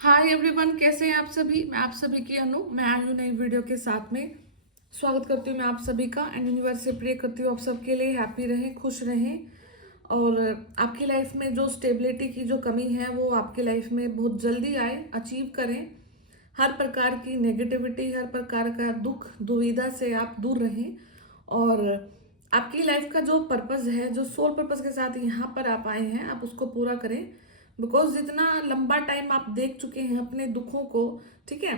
Hi everyone, कैसे हैं आप सभी। मैं आप सभी की अनु, मैं आई हूँ नई वीडियो के साथ में। स्वागत करती हूँ मैं आप सभी का एंड यूनिवर्स से प्रे करती हूँ आप सबके लिए हैप्पी रहें, खुश रहें और आपकी लाइफ में जो स्टेबिलिटी की जो कमी है वो आपकी लाइफ में बहुत जल्दी आए, अचीव करें। हर प्रकार की नेगेटिविटी, हर प्रकार का दुख दुविधा से आप दूर रहें और आपकी लाइफ का जो पर्पस है, जो सोल पर्पस के साथ यहाँ पर आप आए हैं, आप उसको पूरा करें। बिकॉज जितना लंबा टाइम आप देख चुके हैं अपने दुखों को, ठीक है,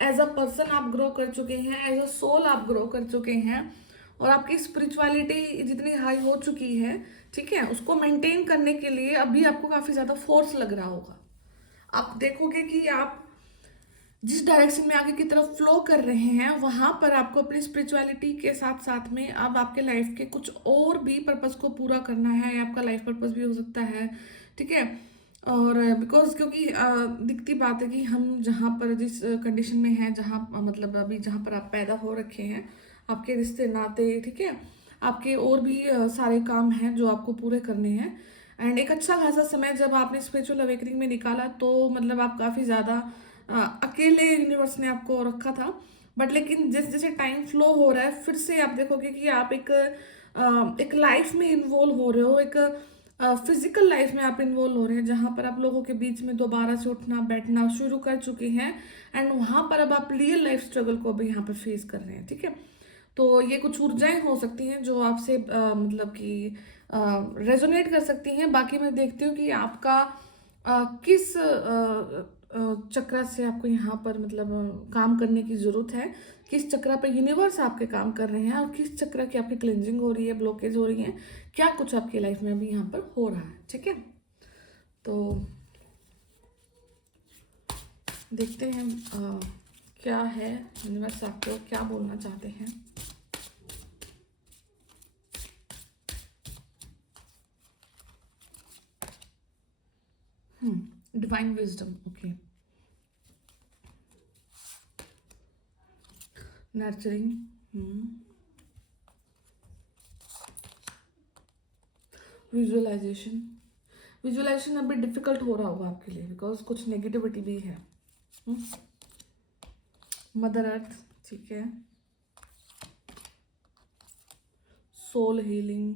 एज अ पर्सन आप ग्रो कर चुके हैं, एज अ सोल आप ग्रो कर चुके हैं और आपकी स्पिरिचुअलिटी जितनी हाई हो चुकी है, ठीक है, उसको मेंटेन करने के लिए अभी आपको काफ़ी ज़्यादा फोर्स लग रहा होगा। आप देखोगे कि आप जिस डायरेक्शन में आगे की तरफ फ्लो कर रहे हैं वहां पर आपको अपनी स्पिरिचुअलिटी के साथ साथ में अब आपके लाइफ के कुछ और भी पर्पस को पूरा करना है। आपका लाइफ पर्पस भी हो सकता है, ठीक है। और बिकॉज क्योंकि दिखती बात है कि हम जहाँ पर जिस कंडीशन में हैं, जहाँ मतलब अभी जहाँ पर आप पैदा हो रखे हैं, आपके रिश्ते नाते, ठीक है, आपके और भी सारे काम हैं जो आपको पूरे करने हैं। एंड एक अच्छा खासा समय जब आपने स्पिरिचुअल अवेकनिंग में निकाला तो मतलब आप काफ़ी ज़्यादा अकेले यूनिवर्स ने आपको रखा था। बट लेकिन जैसे जैसे टाइम फ्लो हो रहा है फिर से आप देखोगे कि आप एक लाइफ में इन्वॉल्व हो रहे हो, एक फिजिकल लाइफ में आप इन्वॉल्व हो रहे हैं जहाँ पर आप लोगों के बीच में दोबारा से उठना बैठना शुरू कर चुके हैं। एंड वहाँ पर अब आप रियल लाइफ स्ट्रगल को भी यहाँ पर फेस कर रहे हैं, ठीक है। तो ये कुछ ऊर्जाएं हो सकती हैं जो आपसे मतलब कि रेजोनेट कर सकती हैं। बाकी मैं देखती हूँ कि आपका किस चक्र से आपको यहाँ पर मतलब काम करने की जरूरत है, किस चक्र पर यूनिवर्स आपके काम कर रहे हैं और किस चक्र की आपकी क्लेंजिंग हो रही है, ब्लॉकेज हो रही है, क्या कुछ आपकी लाइफ में अभी यहाँ पर हो रहा है, ठीक है। तो देखते हैं क्या है, यूनिवर्स आपको क्या बोलना चाहते हैं। Divine wisdom, okay. Nurturing, visualisation. Visualisation अभी डिफिकल्ट हो रहा होगा आपके लिए बिकॉज कुछ नेगेटिविटी भी है। मदर अर्थ, ठीक है। सोल हीलिंग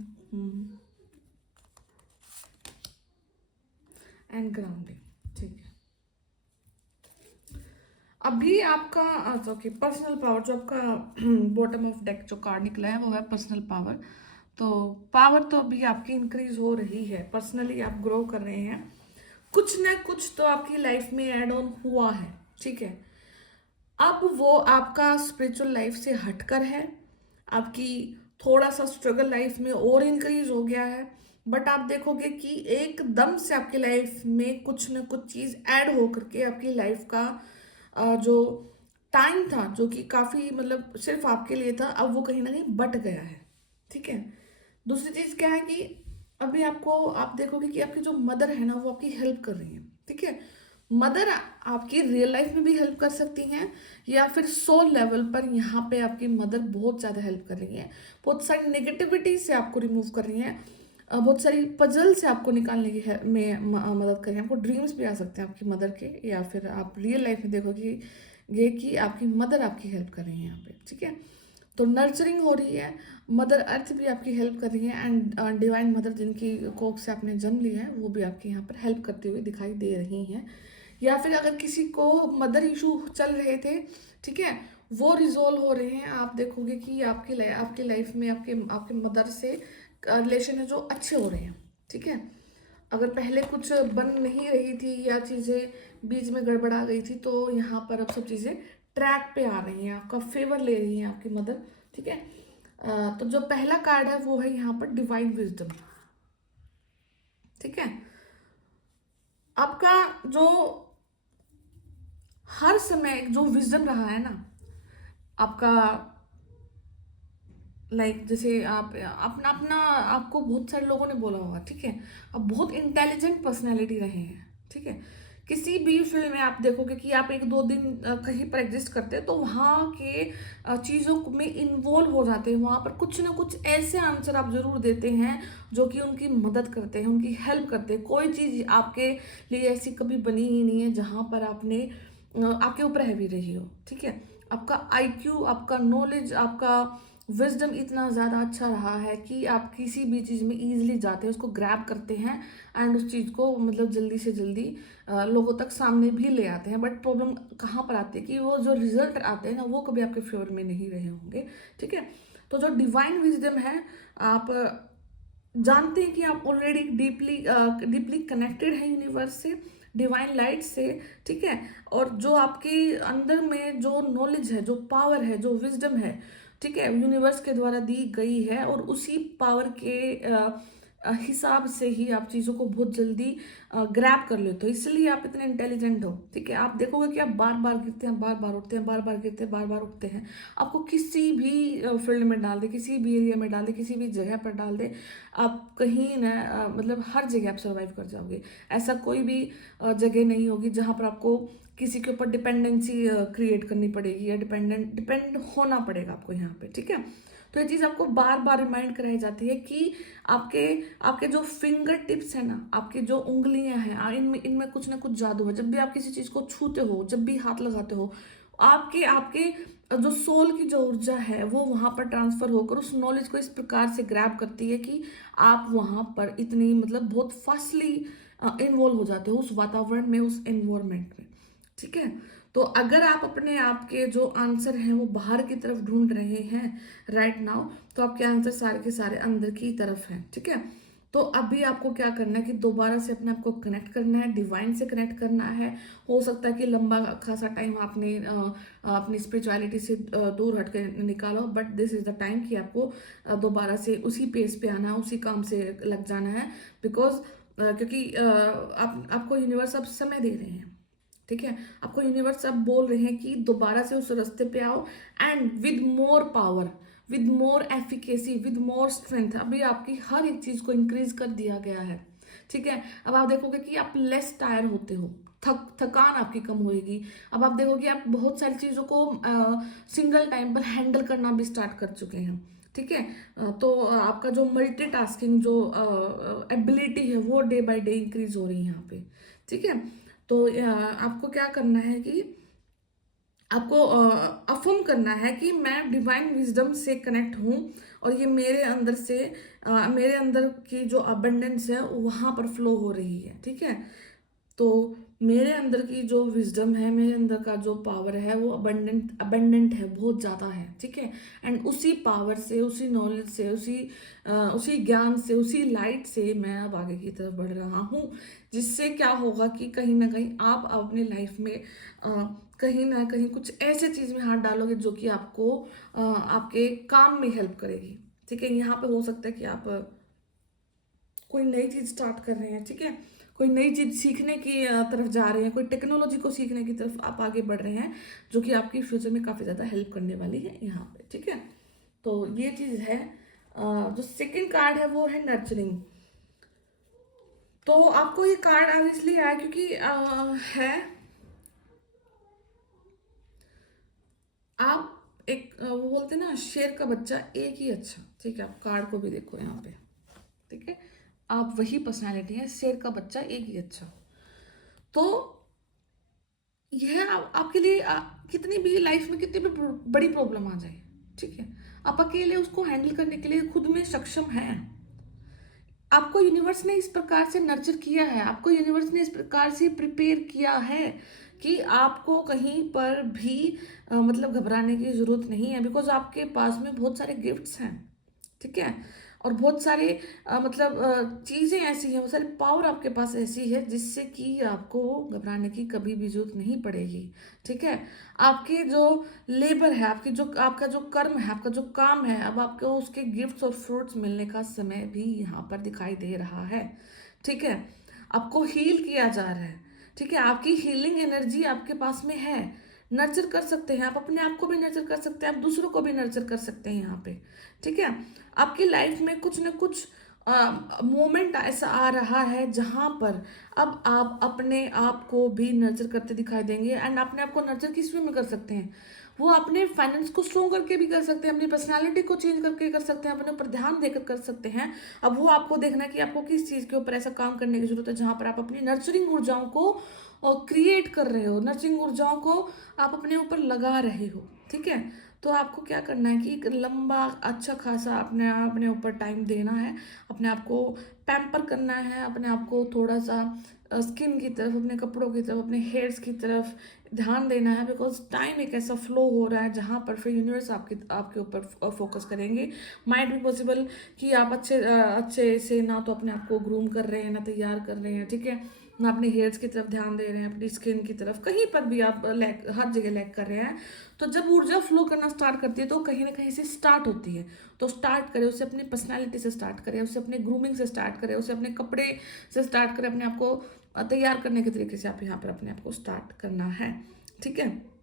एंड ग्राउंडिंग, ठीक है। अभी आपका अच्छा ओके, पर्सनल पावर जो आपका बॉटम ऑफ डेक जो कार्ड निकला है वो है पर्सनल पावर। तो पावर तो अभी आपकी इंक्रीज हो रही है, पर्सनली आप ग्रो कर रहे हैं, कुछ ना कुछ तो आपकी लाइफ में ऐड ऑन हुआ है, ठीक है। अब वो आपका स्पिरिचुअल लाइफ से हटकर है, आपकी थोड़ा सा स्ट्रगल लाइफ में और इंक्रीज हो गया है। बट आप देखोगे कि एकदम से आपकी लाइफ में कुछ ना कुछ चीज ऐड हो करके आपकी लाइफ का जो टाइम था जो कि काफी मतलब सिर्फ आपके लिए था, अब वो कहीं ना कहीं बट गया है, ठीक है। दूसरी चीज क्या है कि अभी आपको आप देखोगे कि आपकी जो मदर है ना वो आपकी हेल्प कर रही है, ठीक है। मदर आपकी रियल लाइफ में भी हेल्प कर सकती हैं या फिर सोल लेवल पर यहाँ पे आपकी मदर बहुत ज़्यादा हेल्प कर रही है, बहुत सारी नेगेटिविटी से आपको रिमूव कर रही है, बहुत सारी पजल से आपको निकालने की मदद कर रही है। आपको ड्रीम्स भी आ सकते हैं आपकी मदर के, या फिर आप रियल लाइफ में देखोगे ये कि आपकी मदर आपकी हेल्प कर रही है यहाँ पे, ठीक है। तो नर्चरिंग हो रही है, मदर अर्थ भी आपकी हेल्प कर रही है एंड डिवाइन मदर जिनकी कोख से आपने जन्म लिया है वो भी आपकी यहाँ पर हेल्प करती हुई दिखाई दे रही हैं। या फिर अगर किसी को मदर इशू चल रहे थे, ठीक है, वो रिजोल्व हो रहे हैं। आप देखोगे कि आपकी लाइफ में आपके आपके मदर से रिलेशन है जो अच्छे हो रहे हैं, ठीक है। अगर पहले कुछ बन नहीं रही थी या चीज़ें बीच में गड़बड़ा गई थी तो यहाँ पर अब सब चीज़ें ट्रैक पे आ रही हैं, आपका फेवर ले रही हैं आपकी मदर, ठीक है। तो जो पहला कार्ड है वो है यहाँ पर डिवाइन विजडम, ठीक है। आपका जो हर समय जो विजडम रहा है ना आपका, जैसे आप अपना अपना आपको बहुत सारे लोगों ने बोला होगा, ठीक है, आप बहुत इंटेलिजेंट पर्सनैलिटी रहे हैं, ठीक है, किसी भी फील्ड में आप देखोगे कि आप एक दो दिन कहीं पर एग्जिस्ट करते हैं तो वहाँ के चीज़ों में इन्वॉल्व हो जाते हैं, वहाँ पर कुछ ना कुछ ऐसे आंसर आप जरूर देते हैं जो कि उनकी मदद करते हैं, उनकी हेल्प करते हैं। कोई चीज़ आपके लिए ऐसी कभी बनी ही नहीं है जहाँ पर आपके ऊपर हैवी रही हो, ठीक है। आपका आईक्यू, आपका नॉलेज, आपका विजडम इतना ज़्यादा अच्छा रहा है कि आप किसी भी चीज़ में ईजिली जाते हैं, उसको ग्रैब करते हैं एंड उस चीज़ को मतलब जल्दी से जल्दी लोगों तक सामने भी ले आते हैं। बट प्रॉब्लम कहाँ पर आती है कि वो जो रिजल्ट आते हैं ना, वो कभी आपके फेवर में नहीं रहे होंगे, ठीक है। तो जो डिवाइन विजडम है, आप जानते हैं कि आप ऑलरेडी डीपली डीपली कनेक्टेड है यूनिवर्स से, डिवाइन लाइट से, ठीक है। और जो आपके अंदर में जो नॉलेज है, जो पावर है, जो विजडम है, ठीक है, यूनिवर्स के द्वारा दी गई है, और उसी पावर के हिसाब से ही आप चीज़ों को बहुत जल्दी ग्रैब कर लेते हो, इसलिए आप इतने इंटेलिजेंट हो, ठीक है। आप देखोगे कि आप बार बार गिरते हैं, बार बार उठते हैं, बार बार गिरते हैं, बार बार उठते हैं। आपको किसी भी फील्ड में डाल दे, किसी भी एरिया में डाल दे, किसी भी जगह पर डाल दे, आप कहीं ना मतलब हर जगह आप सर्वाइव कर जाओगे। ऐसा कोई भी जगह नहीं होगी जहाँ पर आपको किसी के ऊपर डिपेंडेंसी क्रिएट करनी पड़ेगी या डिपेंड होना पड़ेगा आपको यहाँ पे, ठीक है। तो ये चीज़ आपको बार बार रिमाइंड कराई जाती है कि आपके आपके जो फिंगर टिप्स है ना, आपकी जो उंगलियां हैं, इनमें इनमें कुछ ना कुछ जादू है। जब भी आप किसी चीज़ को छूते हो, जब भी हाथ लगाते हो, आपके आपके जो सोल की जो ऊर्जा है वो वहां पर ट्रांसफर होकर उस नॉलेज को इस प्रकार से ग्रैब करती है कि आप वहां पर इतनी मतलब बहुत फास्टली इन्वॉल्व हो जाते हो उस वातावरण में, उस एनवायरमेंट में, ठीक है। तो अगर आप अपने आप के जो आंसर हैं वो बाहर की तरफ ढूंढ रहे हैं राइट नाउ, तो आपके आंसर सारे के सारे अंदर की तरफ हैं, ठीक है। तो अभी आपको क्या करना है कि दोबारा से अपने आप को कनेक्ट करना है, डिवाइन से कनेक्ट करना है। हो सकता है कि लंबा खासा टाइम आपने अपनी स्पिरिचुअलिटी से दूर हट कर निकालो, but this is the time कि आपको दोबारा से उसी पेस पे आना है, उसी काम से लग जाना है। बिकॉज क्योंकि आपको यूनिवर्स अब समय दे रहे हैं, ठीक है। आपको यूनिवर्स अब बोल रहे हैं कि दोबारा से उस रास्ते पे आओ, and with more power, with more efficacy, with more strength. अभी आपकी हर एक चीज को इंक्रीज कर दिया गया है, ठीक है। अब आप देखोगे कि आप लेस टायर होते हो, थकान आपकी कम होएगी। अब आप देखोगे आप बहुत सारी चीजों को सिंगल टाइम पर हैंडल करना भी स्टार्ट कर चुके हैं, ठीक है। तो आपका जो मल्टीटास्किंग जो एबिलिटी है वो डे बाय डे इंक्रीज हो रही है यहाँ पे, ठीक है। तो आपको क्या करना है कि आपको अफर्म करना है कि मैं डिवाइन विजडम से कनेक्ट हूँ, और ये मेरे अंदर से मेरे अंदर की जो अबंडेंस है वहां पर फ्लो हो रही है, ठीक है। तो मेरे अंदर की जो विजडम है, मेरे अंदर का जो पावर है वो अबंडेंट अबंडेंट है, बहुत ज़्यादा है, ठीक है। एंड उसी पावर से, उसी नॉलेज से, उसी ज्ञान से, उसी लाइट से मैं अब आगे की तरफ बढ़ रहा हूँ। जिससे क्या होगा कि कहीं ना कहीं आप अपने लाइफ में कहीं ना कहीं कुछ ऐसे चीज़ में हाथ डालोगे जो कि आपको आपके काम में हेल्प करेगी, ठीक है। यहाँ पे हो सकता है कि आप कोई नई चीज स्टार्ट कर रहे हैं, ठीक है। कोई नई चीज सीखने की तरफ जा रहे हैं, कोई टेक्नोलॉजी को सीखने की तरफ आप आगे बढ़ रहे हैं, जो कि आपकी फ्यूचर में काफी ज्यादा हेल्प करने वाली है यहाँ पे, ठीक है। तो ये चीज है। जो सेकंड कार्ड है वो है नर्चरिंग। तो आपको ये कार्ड आज इसलिए आया क्योंकि है आप एक वो बोलते हैं ना, शेर का बच्चा एक ही अच्छा, ठीक है। आप कार्ड को भी देखो यहाँ पे, ठीक है। आप वही पर्सनालिटी है, शेर का बच्चा एक ही अच्छा। तो यह आपके लिए कितनी भी लाइफ में कितनी भी बड़ी प्रॉब्लम आ जाए, ठीक है, आप अकेले उसको हैंडल करने के लिए खुद में सक्षम हैं। आपको यूनिवर्स ने इस प्रकार से नर्चर किया है, आपको यूनिवर्स ने इस प्रकार से प्रिपेयर किया है कि आपको कहीं पर भी मतलब घबराने की जरूरत नहीं है। बिकॉज आपके पास में बहुत सारे गिफ्ट्स हैं, ठीक है। और बहुत सारे मतलब चीज़ें ऐसी हैं, बहुत सारी पावर आपके पास ऐसी है जिससे कि आपको घबराने की कभी भी जरूरत नहीं पड़ेगी, ठीक है। आपके जो लेबर है, आपका जो कर्म है, आपका जो काम है, अब आपको उसके गिफ्ट्स और फ्रूट्स मिलने का समय भी यहाँ पर दिखाई दे रहा है, ठीक है। आपको हील किया जा रहा है, ठीक है। आपकी हीलिंग एनर्जी आपके पास में है। नर्चर कर सकते हैं आप, अपने आप को भी नर्चर कर सकते हैं, आप दूसरों को भी नर्चर कर सकते हैं यहाँ पे, ठीक है। आपकी लाइफ में कुछ ना कुछ मोमेंट ऐसा आ रहा है जहां पर अब आप अपने आप को भी नर्चर करते दिखाई देंगे। एंड अपने आप को नर्चर किस वे में कर सकते हैं, वो अपने फाइनेंस को स्ट्रॉन्ग करके भी कर सकते हैं, अपनी पर्सनालिटी को चेंज करके कर सकते हैं, अपने ऊपर ध्यान देकर कर सकते हैं। अब वो आपको देखना है कि आपको किस चीज़ के ऊपर ऐसा काम करने की जरूरत है जहां पर आप अपनी नर्चरिंग ऊर्जाओं को क्रिएट कर रहे हो, नर्चरिंग ऊर्जाओं को आप अपने ऊपर लगा रहे हो। ठीक है, तो आपको क्या करना है कि एक लंबा अच्छा खासा अपने ऊपर टाइम देना है, अपने आप को पैम्पर करना है, अपने आप को थोड़ा सा स्किन की तरफ, अपने कपड़ों की तरफ, अपने हेयर्स की तरफ ध्यान देना है। बिकॉज टाइम एक ऐसा फ्लो हो रहा है जहाँ पर फिर यूनिवर्स आपके ऊपर फोकस करेंगे। माइट भी पॉसिबल कि आप अच्छे से ना तो अपने आप को ग्रूम कर रहे हैं, ना तैयार कर रहे हैं, ठीक है, ना अपने हेयर्स की तरफ ध्यान दे रहे हैं, अपनी स्किन की तरफ, कहीं पर भी आप लैक, हर जगह लैक कर रहे हैं। तो जब ऊर्जा फ्लो करना स्टार्ट करती है तो कहीं ना कहीं से स्टार्ट होती है। तो स्टार्ट करें उसे, अपनी पर्सनालिटी से स्टार्ट करें उसे, अपने ग्रूमिंग से स्टार्ट करें उसे, अपने कपड़े से स्टार्ट करें, अपने आप को तैयार करने के तरीके से आप यहाँ पर अपने आप को स्टार्ट करना है। ठीक है,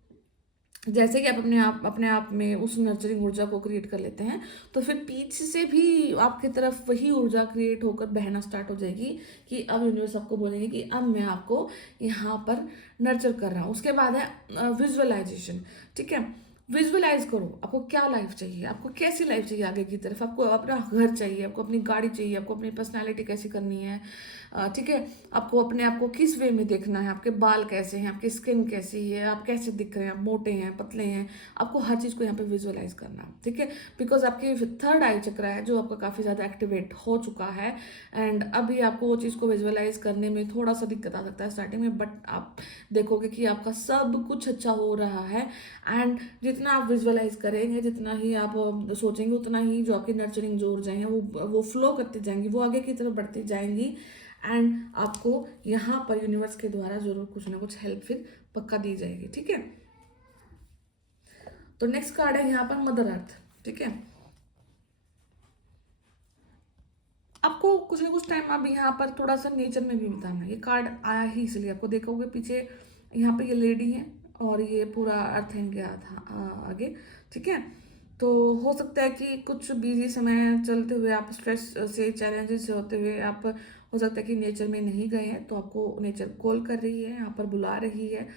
जैसे कि आप अपने आप में उस नर्चरिंग ऊर्जा को क्रिएट कर लेते हैं तो फिर पीछे से भी आपकी तरफ वही ऊर्जा क्रिएट होकर बहना स्टार्ट हो जाएगी कि अब यूनिवर्स आपको बोलेंगे कि अब मैं आपको यहाँ पर नर्चर कर रहा हूँ। उसके बाद है विजुअलाइजेशन। ठीक है, विजुअलाइज करो आपको क्या लाइफ चाहिए, आपको कैसी लाइफ चाहिए आगे की तरफ, आपको अपना घर चाहिए, आपको अपनी गाड़ी चाहिए, आपको अपनी पर्सनालिटी कैसी करनी है, ठीक है, आपको अपने आप को किस वे में देखना है, आपके बाल कैसे हैं, आपकी स्किन कैसी है, आप कैसे दिख रहे हैं, आप मोटे हैं, पतले हैं, आपको हर चीज़ को यहाँ पे विजुअलाइज करना है। ठीक है, बिकॉज आपकी थर्ड आई चक्र है जो आपका काफ़ी ज़्यादा एक्टिवेट हो चुका है। एंड अभी आपको वो चीज़ को विजुअलाइज करने में थोड़ा सा दिक्कत आ सकता है स्टार्टिंग में, बट आप देखोगे कि आपका सब कुछ अच्छा हो रहा है। एंड जितना आप विजुअलाइज करेंगे, जितना ही आप सोचेंगे, उतना ही जो आपकी नर्चरिंग जो ऊर्जाएं हैं वो फ्लो करती जाएंगी, वो आगे की तरफ बढ़ती जाएंगी। एंड आपको यहाँ पर यूनिवर्स के द्वारा जरूर कुछ ना कुछ हेल्प फिर पक्का दी जाएगी। ठीक है, तो नेक्स्ट कार्ड है यहाँ पर मदर अर्थ। ठीक है, आपको कुछ ना कुछ टाइम अब यहाँ पर थोड़ा सा नेचर में भी बिताना है। ये कार्ड आया ही इसलिए, आपको देखोगे पीछे यहाँ पे ये लेडी है और ये पूरा अर्थ हैंग गया था आगे। ठीक है, तो हो सकता है कि कुछ बिजी समय चलते हुए आप स्ट्रेस से, चैलेंजेस से होते हुए आप, हो सकता है कि नेचर में नहीं गए हैं, तो आपको नेचर कॉल कर रही है, यहाँ पर बुला रही है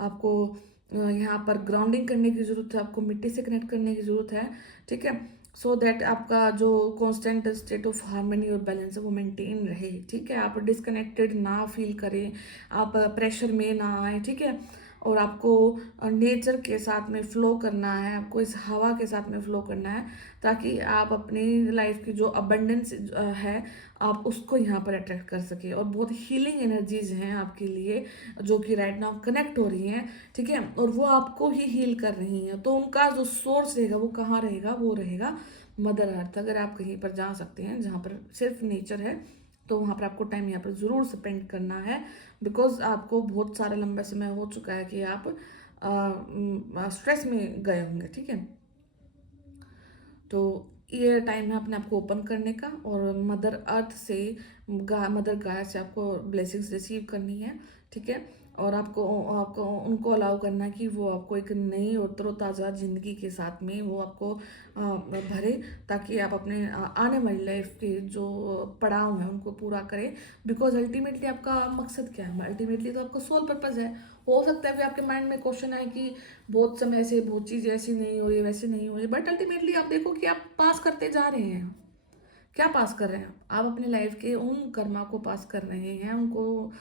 आपको। यहाँ पर ग्राउंडिंग करने की ज़रूरत है, आपको मिट्टी से कनेक्ट करने की ज़रूरत है। ठीक है, सो दैट आपका जो कांस्टेंट स्टेट ऑफ हार्मनी और बैलेंस है वो मेंटेन रहे। ठीक है, आप डिस्कनेक्टेड ना फील करें, आप प्रेशर में ना आए। ठीक है, और आपको नेचर के साथ में फ्लो करना है, आपको इस हवा के साथ में फ्लो करना है, ताकि आप अपनी लाइफ की जो अबंडेंस है आप उसको यहाँ पर अट्रैक्ट कर सके। और बहुत हीलिंग एनर्जीज हैं आपके लिए जो कि राइट नाउ कनेक्ट हो रही हैं। ठीक है, और वो आपको ही हील कर रही हैं। तो उनका जो सोर्स रहेगा वो कहाँ रहेगा, वो रहेगा मदर अर्थ। अगर आप कहीं पर जा सकते हैं जहाँ पर सिर्फ नेचर है तो वहाँ पर आपको टाइम यहाँ पर ज़रूर स्पेंड करना है। बिकॉज आपको बहुत सारा लंबा समय हो चुका है कि आप स्ट्रेस में गए होंगे। ठीक है, तो ये टाइम है अपने आप को ओपन करने का और मदर अर्थ से, मदर गाय से आपको ब्लेसिंग्स रिसीव करनी है। ठीक है, और आपको आपको उनको अलाउ करना है कि वो आपको एक नई और तरोताज़ा ज़िंदगी के साथ में वो आपको भरे, ताकि आप अपने आने वाली लाइफ के जो पड़ाव हैं उनको पूरा करें। बिकॉज अल्टीमेटली आपका मकसद क्या है, अल्टीमेटली तो आपका सोल पर्पज़ है। हो सकता है कि आपके माइंड में क्वेश्चन आए कि बहुत समय से बहुत चीज़ ऐसी नहीं हो रही, वैसे नहीं हो रही, बट अल्टीमेटली आप देखो कि आप पास करते जा रहे हैं। क्या पास कर रहे हैं आप अपने लाइफ के उन कर्मा को पास कर रहे हैं, उनको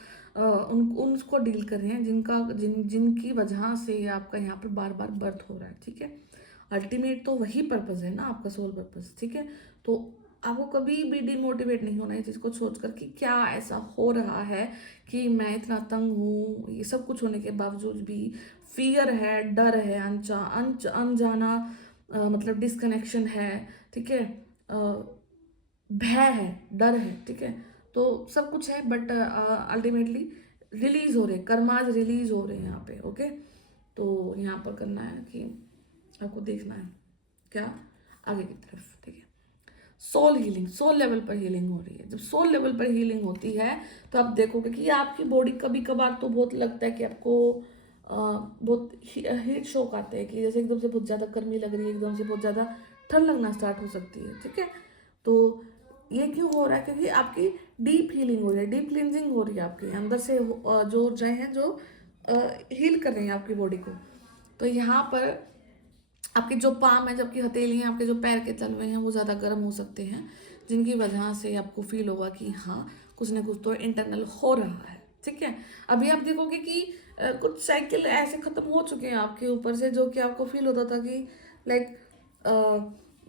उनको डील कर रहे हैं जिनकी वजह से आपका यहाँ पर बार बार बर्थ हो रहा है। ठीक है, अल्टीमेट तो वही पर्पस है ना आपका, सोल पर्पस। ठीक है, तो आपको कभी भी डिमोटिवेट नहीं होना है इस चीज़ को सोचकर कि क्या ऐसा हो रहा है कि मैं इतना तंग हूँ, ये सब कुछ होने के बावजूद भी फियर है, डर है, अनजाना मतलब डिसकनेक्शन है। ठीक है, भय है, डर है। ठीक है, तो सब कुछ है, बट अल्टीमेटली रिलीज हो रहे, कर्माज रिलीज हो रहे हैं यहाँ पे। ओके, तो यहाँ पर करना है कि आपको देखना है क्या आगे की तरफ। ठीक है, सोल हीलिंग, सोल लेवल पर हीलिंग हो रही है। जब सोल लेवल पर हीलिंग होती है तो आप देखोगे कि आपकी बॉडी, कभी कभार तो बहुत लगता है कि आपको बहुत हीट शॉक आते हैं कि जैसे एकदम से बहुत ज़्यादा गर्मी लग रही है, एकदम से बहुत ज़्यादा ठंड लगना स्टार्ट हो सकती है। ठीक है, तो ये क्यों हो रहा है? क्योंकि आपकी डीप हीलिंग हो रही है, डीप क्लींजिंग हो रही है आपके अंदर से, जो ऊर्जाएं हैं जो हील कर रही हैं आपकी बॉडी को। तो यहाँ पर आपके जो पाम है, जबकि हथेली हैं, आपके जो पैर के तलवे हैं वो ज़्यादा गर्म हो सकते हैं, जिनकी वजह से आपको फील होगा कि हाँ कुछ ना कुछ तो इंटरनल हो रहा है। ठीक है, अभी आप देखोगे कि कुछ साइकिल ऐसे ख़त्म हो चुके हैं आपके ऊपर से, जो कि आपको फील होता था कि लाइक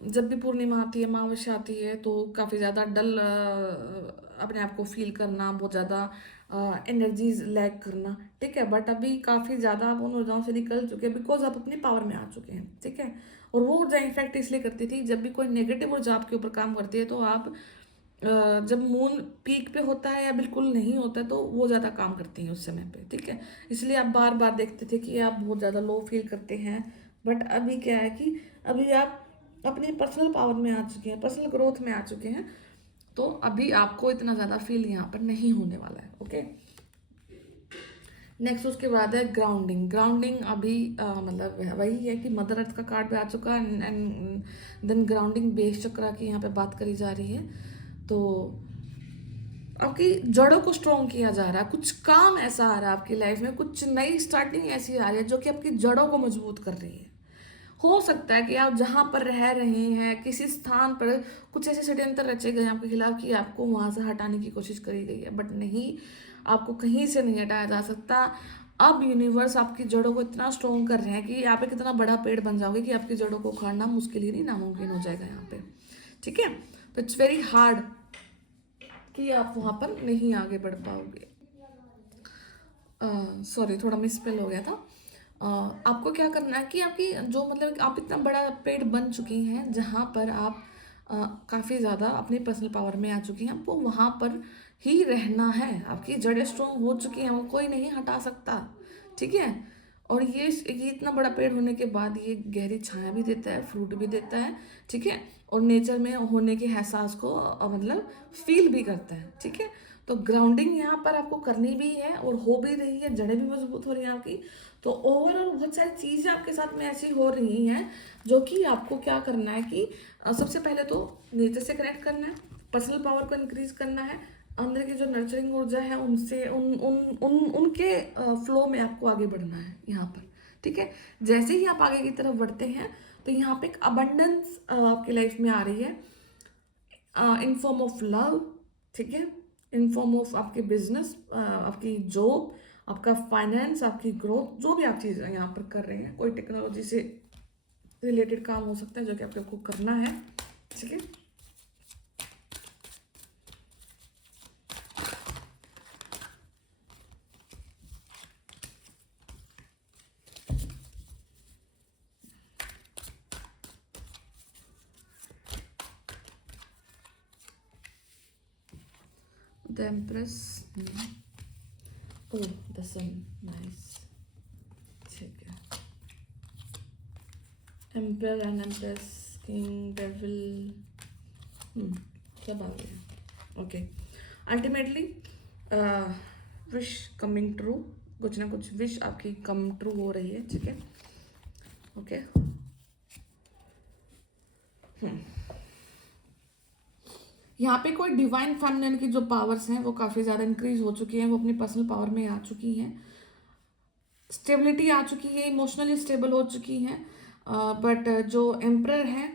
जब भी पूर्णिमा आती है, अमावस्या आती है, तो काफ़ी ज़्यादा डल अपने आप को फील करना, बहुत ज़्यादा एनर्जीज लैक करना। ठीक है, बट अभी काफ़ी ज़्यादा आप उन ऊर्जाओं से निकल चुके हैं, बिकॉज आप अपनी पावर में आ चुके हैं। ठीक है, और वो ऊर्जा इन्फेक्ट इसलिए करती थी, जब भी कोई नेगेटिव ऊर्जा आपके ऊपर काम करती है तो आप जब मून पीक पे होता है या बिल्कुल नहीं होता है तो वो ज़्यादा काम करती हैं उस समय पे। ठीक है, इसलिए आप बार बार देखते थे कि आप बहुत ज़्यादा लो फील करते हैं। बट अभी क्या है कि अभी आप अपनी पर्सनल पावर में आ चुके हैं, पर्सनल ग्रोथ में आ चुके हैं, तो अभी आपको इतना ज़्यादा फील यहाँ पर नहीं होने वाला है। ओके, नेक्स्ट उसके बाद है ग्राउंडिंग। ग्राउंडिंग अभी मतलब वही है कि मदर अर्थ का कार्ड पे आ चुका है, एंड देन ग्राउंडिंग बेस चक्रा की यहाँ पे बात करी जा रही है। तो आपकी जड़ों को स्ट्रॉन्ग किया जा रहा है, कुछ काम ऐसा आ रहा है आपकी लाइफ में, कुछ नई स्टार्टिंग ऐसी आ रही है जो कि आपकी जड़ों को मजबूत कर रही है। हो सकता है कि आप जहाँ पर रह रहे हैं किसी स्थान पर कुछ ऐसे षड्यंत्र रचे गए आपके खिलाफ कि आपको वहाँ से हटाने की कोशिश करी गई है, बट नहीं, आपको कहीं से नहीं हटाया जा सकता। अब यूनिवर्स आपकी जड़ों को इतना स्ट्रॉन्ग कर रहे हैं कि आप एक इतना बड़ा पेड़ बन जाओगे कि आपकी जड़ों को उखाड़ना मुश्किल ही नहीं, नामुमकिन हो जाएगा यहाँ पे। ठीक है, तो इट्स वेरी हार्ड कि आप वहाँ पर नहीं आगे बढ़ पाओगे। सॉरी, थोड़ा मिसस्पेल हो गया था। आपको क्या करना है कि आपकी जो मतलब आप इतना बड़ा पेड़ बन चुकी हैं जहाँ पर आप काफ़ी ज़्यादा अपनी पर्सनल पावर में आ चुकी हैं, आपको वहाँ पर ही रहना है। आपकी जड़ें स्ट्रॉन्ग हो चुकी हैं, वो कोई नहीं हटा सकता। ठीक है, और ये इतना बड़ा पेड़ होने के बाद ये गहरी छाया भी देता है, फ्रूट भी देता है। ठीक है, और नेचर में होने के एहसास को मतलब फील भी करता है। ठीक है, तो ग्राउंडिंग यहाँ पर आपको करनी भी है और हो भी रही है, जड़ें भी मजबूत हो रही हैं आपकी। तो ओवरऑल बहुत सारी चीज़ें आपके साथ में ऐसी हो रही हैं जो कि आपको क्या करना है कि सबसे पहले तो नेचर से कनेक्ट करना है, पर्सनल पावर को इंक्रीज करना है, अंदर की जो नर्चरिंग ऊर्जा है उनसे उन उन उन उनके फ्लो में आपको आगे बढ़ना है यहाँ पर। ठीक है, जैसे ही आप आगे की तरफ बढ़ते हैं तो यहाँ पे एक अबंडेंस आपकी लाइफ में आ रही है, इन फॉर्म ऑफ लव। ठीक है, इन फॉर्म ऑफ आपके बिजनेस, आपकी जॉब, आपका फाइनेंस, आपकी ग्रोथ, जो भी आप चीज़ यहाँ पर कर रहे हैं, कोई टेक्नोलॉजी से रिलेटेड काम हो सकता है जो कि आपको करना है। ठीक है, the empress, oh the sun, nice. ठीक है, emperor and empress, king, devil, सब आ गया। Okay, ultimately wish coming true, कुछ ना कुछ विश आपकी कम ट्रू हो रही है। ठीक है, ओके। यहाँ पे कोई डिवाइन फेमिनिन की जो पावर्स हैं वो काफ़ी ज़्यादा इंक्रीज हो चुकी हैं, वो अपनी पर्सनल पावर में आ चुकी हैं, स्टेबिलिटी आ चुकी है, इमोशनली स्टेबल हो चुकी हैं। बट जो एम्परर है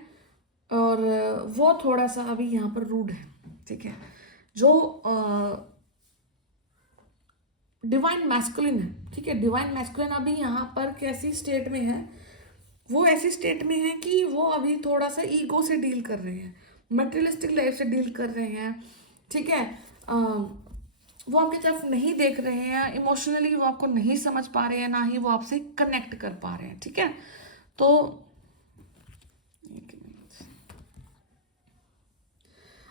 और वो थोड़ा सा अभी यहाँ पर रूड है। ठीक है, जो डिवाइन मैस्कुलिन है, ठीक है, डिवाइन मैस्कुलिन अभी यहाँ पर कैसी स्टेट में है, वो ऐसी स्टेट में है कि वो अभी थोड़ा सा ईगो से डील कर रहे हैं, मटेरियलिस्टिक लाइफ से डील कर रहे हैं। ठीक है, वो आपकी तरफ नहीं देख रहे हैं, इमोशनली वो आपको नहीं समझ पा रहे हैं, ना ही वो आपसे कनेक्ट कर पा रहे हैं। ठीक है, तो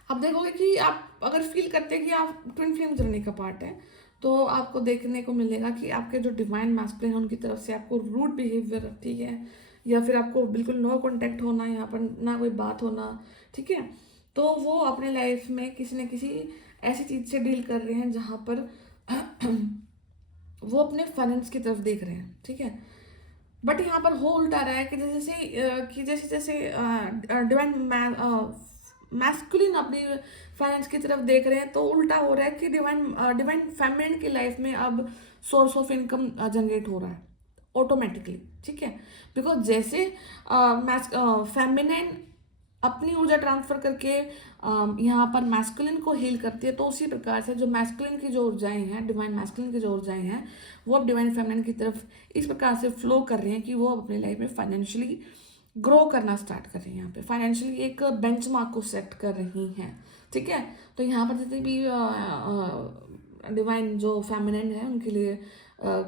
आप देखोगे कि आप अगर फील करते हैं कि आप ट्विन फ्लेम जर्नी का पार्ट है, तो आपको देखने को मिलेगा कि आपके जो डिवाइन मैस्कुलिन है उनकी तरफ से आपको रूड बिहेवियर, ठीक है, या फिर आपको बिल्कुल नो कांटेक्ट होना, यहाँ पर ना कोई बात होना। ठीक है, तो वो अपने लाइफ में किसी न किसी ऐसी चीज़ से डील कर रहे हैं जहाँ पर वो अपने फाइनेंस की तरफ देख रहे हैं। ठीक है, बट यहाँ पर हो उल्टा रहा है कि जैसे जैसे डिवाइन मैस्कुलिन अपनी फाइनेंस की तरफ देख रहे हैं, तो उल्टा हो रहा है कि डिवाइन फेमिनिन की लाइफ में अब सोर्स ऑफ इनकम जनरेट हो रहा है ऑटोमेटिकली, ठीक है। बिकॉज जैसे फेमिनिन अपनी ऊर्जा ट्रांसफर करके यहाँ पर मैस्कुलिन को हील करती है, तो उसी प्रकार से जो मैस्कुलिन की जो ऊर्जाएं हैं, डिवाइन मैस्कुलिन की जो ऊर्जाएं हैं, वो अब डिवाइन फेमिनिन की तरफ इस प्रकार से फ्लो कर रही हैं कि वो अपनी लाइफ में फाइनेंशियली ग्रो करना स्टार्ट कर रही हैं, यहाँ पे फाइनेंशियली एक बेंचमार्क को सेट कर रही हैं, ठीक है। तो यहाँ पर जितने भी डिवाइन जो फेमिनिन है उनके लिए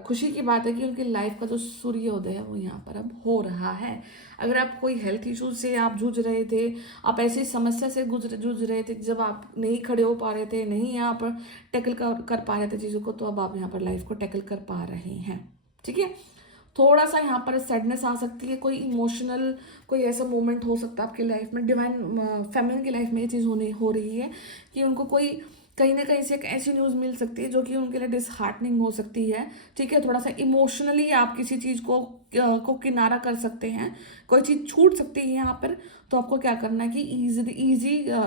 खुशी की बात है कि उनकी लाइफ का जो सूर्योदय है वो यहाँ पर अब हो रहा है। अगर आप कोई हेल्थ इश्यूज से आप जूझ रहे थे, आप ऐसी समस्या से जूझ रहे थे जब आप नहीं खड़े हो पा रहे थे, नहीं यहाँ पर टैकल कर पा रहे थे चीज़ों को, तो अब आप यहाँ पर लाइफ को टैकल कर पा रहे हैं, ठीक है। थोड़ा सा यहाँ पर सैडनेस आ सकती है, कोई इमोशनल कोई ऐसा मोमेंट हो सकता है आपकी लाइफ में। डिवाइन फेमिनिन की लाइफ में ये चीज़ हो रही है कि उनको कोई कहीं ना कहीं से एक ऐसी न्यूज़ मिल सकती है जो कि उनके लिए डिसहार्टनिंग हो सकती है, ठीक है। थोड़ा सा इमोशनली आप किसी चीज़ को किनारा कर सकते हैं, कोई चीज़ छूट सकती है यहाँ पर। तो आपको क्या करना है कि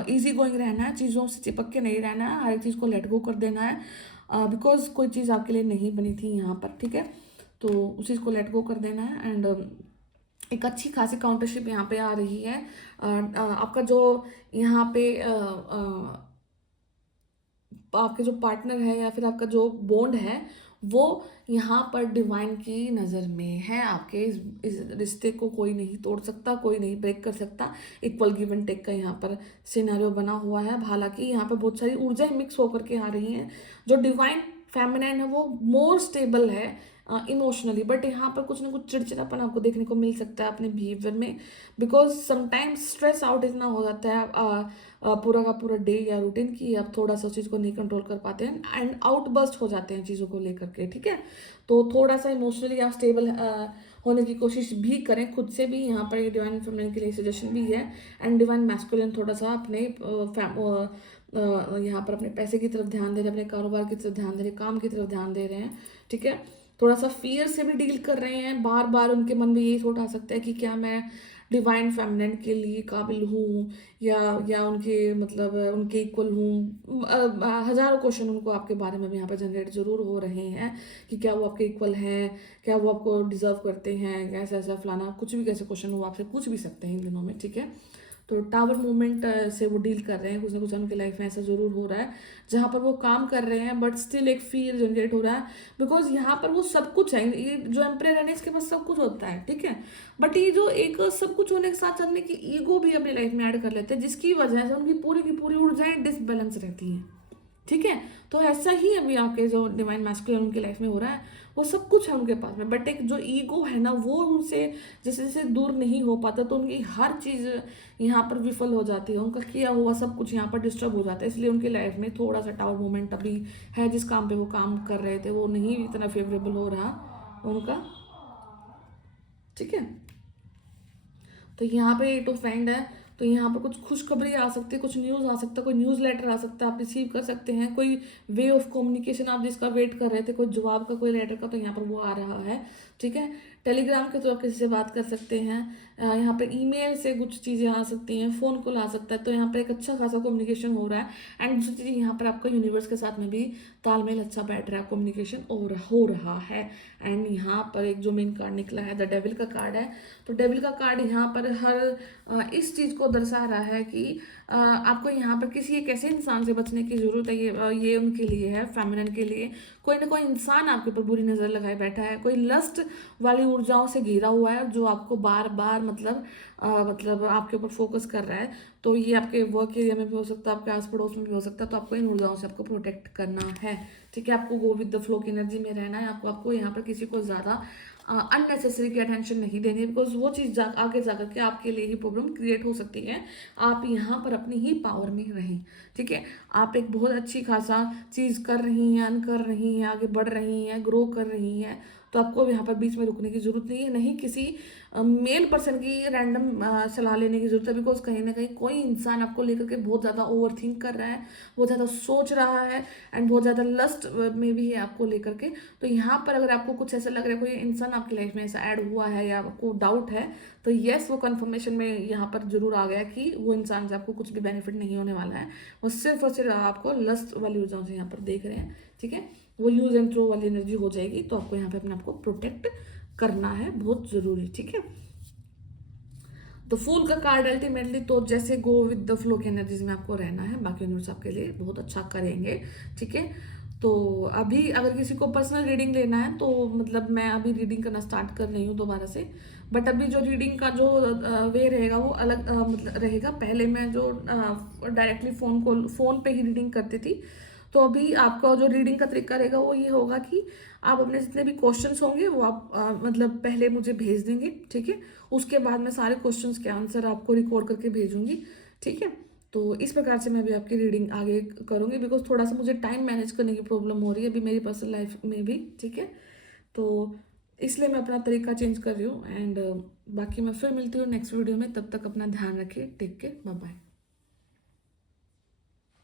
इजी गोइंग रहना है, चीज़ों से चिपक के नहीं रहना है, हर एक चीज़ को लेट गो कर देना है, बिकॉज कोई चीज़ आपके लिए नहीं बनी थी यहाँ पर, ठीक है। तो उस चीज़ को लेट गो कर देना है। एंड एक अच्छी खासी काउंटरशिप यहाँ पे आ रही है। आपका जो यहाँ पे आपके जो पार्टनर है या फिर आपका जो बॉन्ड है वो यहाँ पर डिवाइन की नज़र में है। आपके इस रिश्ते को कोई नहीं तोड़ सकता, कोई नहीं ब्रेक कर सकता। इक्वल गिव एंड टेक का यहाँ पर सिनेरियो बना हुआ है। हालांकि यहाँ पर बहुत सारी ऊर्जाएं मिक्स होकर के आ रही हैं। जो डिवाइन फेमिनाइन है वो मोर स्टेबल है इमोशनली, बट यहाँ पर कुछ ना कुछ चिड़चिड़ापन आपको देखने को मिल सकता है अपने बिहेवियर में, बिकॉज समटाइम्स स्ट्रेस आउट इतना हो जाता है पूरा का पूरा डे या रूटीन की आप थोड़ा सा चीज़ को नहीं कंट्रोल कर पाते हैं एंड आउटबर्स्ट हो जाते हैं चीज़ों को लेकर के, ठीक है। तो थोड़ा सा इमोशनली आप स्टेबल होने की कोशिश भी करें खुद से भी। यहाँ पर ये डिवाइन फेमिनिन के लिए सजेशन भी है। एंड डिवाइन मैस्कुलिन थोड़ा सा अपने यहाँ पर अपने पैसे की तरफ ध्यान दे रहे हैं, अपने कारोबार की तरफ ध्यान दे रहे हैं, काम की तरफ ध्यान दे रहे हैं, ठीक है। थोड़ा सा फियर से भी डील कर रहे हैं। बार बार उनके मन में यही थॉट आ सकता है कि क्या मैं डिवाइन फेमिनिन के लिए काबिल हूँ या उनके मतलब उनके इक्वल हूँ। हजारों क्वेश्चन उनको आपके बारे में भी यहाँ पर जनरेट जरूर हो रहे हैं कि क्या वो आपके इक्वल हैं, क्या वो आपको डिजर्व करते हैं, ऐसा ऐसा फलाना, कुछ भी कैसे क्वेश्चन वो आपसे पूछ भी सकते हैं इन दिनों में, ठीक है। तो टावर मूवमेंट से वो डील कर रहे हैं, कुछ ना कुछ उनकी लाइफ में ऐसा जरूर हो रहा है जहाँ पर वो काम कर रहे हैं बट स्टिल एक फील जनरेट हो रहा है, बिकॉज यहाँ पर वो सब कुछ है। ये जो एम्प्रेयर है इसके पास सब कुछ होता है, ठीक है। बट ये जो एक सब कुछ होने के साथ साथ में कि ईगो भी अपनी लाइफ में ऐड कर लेते हैं, जिसकी वजह से उनकी पूरी की पूरी ऊर्जाएं डिसबैलेंस रहती हैं, ठीक है। तो ऐसा ही अभी आपके जो डिवाइन मैस्कुलिन उनकी लाइफ में हो रहा है, वो सब कुछ है उनके पास में, बट एक जो ईगो है ना वो उनसे जैसे जैसे दूर नहीं हो पाता, तो उनकी हर चीज़ यहाँ पर विफल हो जाती है, उनका किया हुआ सब कुछ यहाँ पर डिस्टर्ब हो जाता है। इसलिए उनकी लाइफ में थोड़ा सा टावर मोमेंट अभी है, जिस काम पे वो काम कर रहे थे वो नहीं इतना फेवरेबल हो रहा उनका, ठीक है। तो यहाँ पे एट ऑफ फ्रेंड है, तो यहाँ पर कुछ खुशखबरी आ सकती है, कुछ न्यूज़ आ सकता है, कोई न्यूज़ लेटर आ सकता है, आप रिसीव कर सकते हैं। कोई वे ऑफ कम्युनिकेशन आप जिसका वेट कर रहे थे, कोई जवाब का, कोई लेटर का, तो यहाँ पर वो आ रहा है, ठीक है। टेलीग्राम के थ्रू आप किसी से बात कर सकते हैं। यहाँ पे ईमेल से कुछ चीज़ें आ सकती हैं, फ़ोन कॉल आ सकता है, तो यहाँ पर एक अच्छा खासा कम्युनिकेशन हो रहा है। एंड दूसरी चीज़ यहाँ पर आपका यूनिवर्स के साथ में भी तालमेल अच्छा बैठ रहा है, कम्युनिकेशन हो रहा है। एंड यहाँ पर एक जो मेन कार्ड निकला है द डेविल का कार्ड है, तो डेविल का कार्ड यहाँ पर हर इस चीज़ को दर्शा रहा है कि आपको यहाँ पर किसी एक ऐसे इंसान से बचने की ज़रूरत है। ये उनके लिए है, फेमिनिन के लिए। कोई ना कोई इंसान आपके ऊपर बुरी नज़र लगाए बैठा है, कोई लस्ट वाली ऊर्जाओं से घिरा हुआ है जो आपको बार बार मतलब आपके ऊपर फोकस कर रहा है। तो ये आपके वर्क एरिया में भी हो सकता है, आपके आस पड़ोस में भी हो सकता है। तो आपको इन ऊर्जाओं से आपको प्रोटेक्ट करना है, ठीक है। आपको गो विद द फ्लो की एनर्जी में रहना है। आपको यहाँ पर किसी को ज़्यादा अननेसेसरी की अटेंशन नहीं देनी है, बिकॉज वो चीज़ आगे जाकर के आपके लिए ही प्रॉब्लम क्रिएट हो सकती है। आप यहाँ पर अपनी ही पावर में रहें, ठीक है। आप एक बहुत अच्छी खासा चीज़ कर रही हैं, अर्न कर रही हैं, आगे बढ़ रही हैं, ग्रो कर रही हैं, तो आपको यहाँ पर बीच में रुकने की ज़रूरत नहीं है। नहीं किसी मेल पर्सन की रैंडम सलाह लेने की जरूरत है, बिकॉज कहीं ना कहीं कोई इंसान आपको लेकर के बहुत ज़्यादा ओवर थिंक कर रहा है, बहुत ज़्यादा सोच रहा है एंड बहुत ज़्यादा लस्ट में भी है आपको लेकर के। तो यहाँ पर अगर आपको कुछ ऐसा लग रहा है कोई इंसान आपकी लाइफ में ऐसा ऐड हुआ है या आपको डाउट है, तो येस वो कंफर्मेशन में यहाँ पर जरूर आ गया कि वो इंसान से आपको कुछ भी बेनिफिट नहीं होने वाला है, वो सिर्फ और सिर्फ आपको लस्ट वाली ऊर्जाओं से यहाँ पर देख रहे हैं। ठीक है, वो यूज एंड थ्रो वाली एनर्जी हो जाएगी, तो आपको यहाँ पे अपने आपको प्रोटेक्ट करना है, बहुत जरूरी। ठीक है, तो फूल का कार्ड अल्टीमेटली तो जैसे गो विद द फ्लो की एनर्जीज में आपको रहना है, बाकी यूनिवर्स आपके लिए बहुत अच्छा करेंगे। ठीक है, तो अभी अगर किसी को पर्सनल रीडिंग लेना है तो मतलब मैं अभी रीडिंग करना स्टार्ट कर रही हूँ दोबारा से, बट अभी जो रीडिंग का जो वे रहेगा वो अलग मतलब रहेगा। पहले मैं जो डायरेक्टली फ़ोन पे ही रीडिंग करती थी, तो अभी आपका जो रीडिंग का तरीका रहेगा वो ये होगा कि आप अपने जितने भी क्वेश्चंस होंगे वो आप मतलब पहले मुझे भेज देंगे। ठीक है, उसके बाद मैं सारे क्वेश्चंस के आंसर आपको रिकॉर्ड करके भेजूंगी। ठीक है, तो इस प्रकार से मैं भी आपकी रीडिंग आगे करूंगी, बिकॉज थोड़ा सा मुझे टाइम मैनेज करने की प्रॉब्लम हो रही है अभी मेरी पर्सनल लाइफ में भी। ठीक है, तो इसलिए मैं अपना तरीका चेंज कर रही हूँ एंड बाकी मैं फिर मिलती हूँ नेक्स्ट वीडियो में। तब तक अपना ध्यान रखिए, टेक केयर, बाय बाय।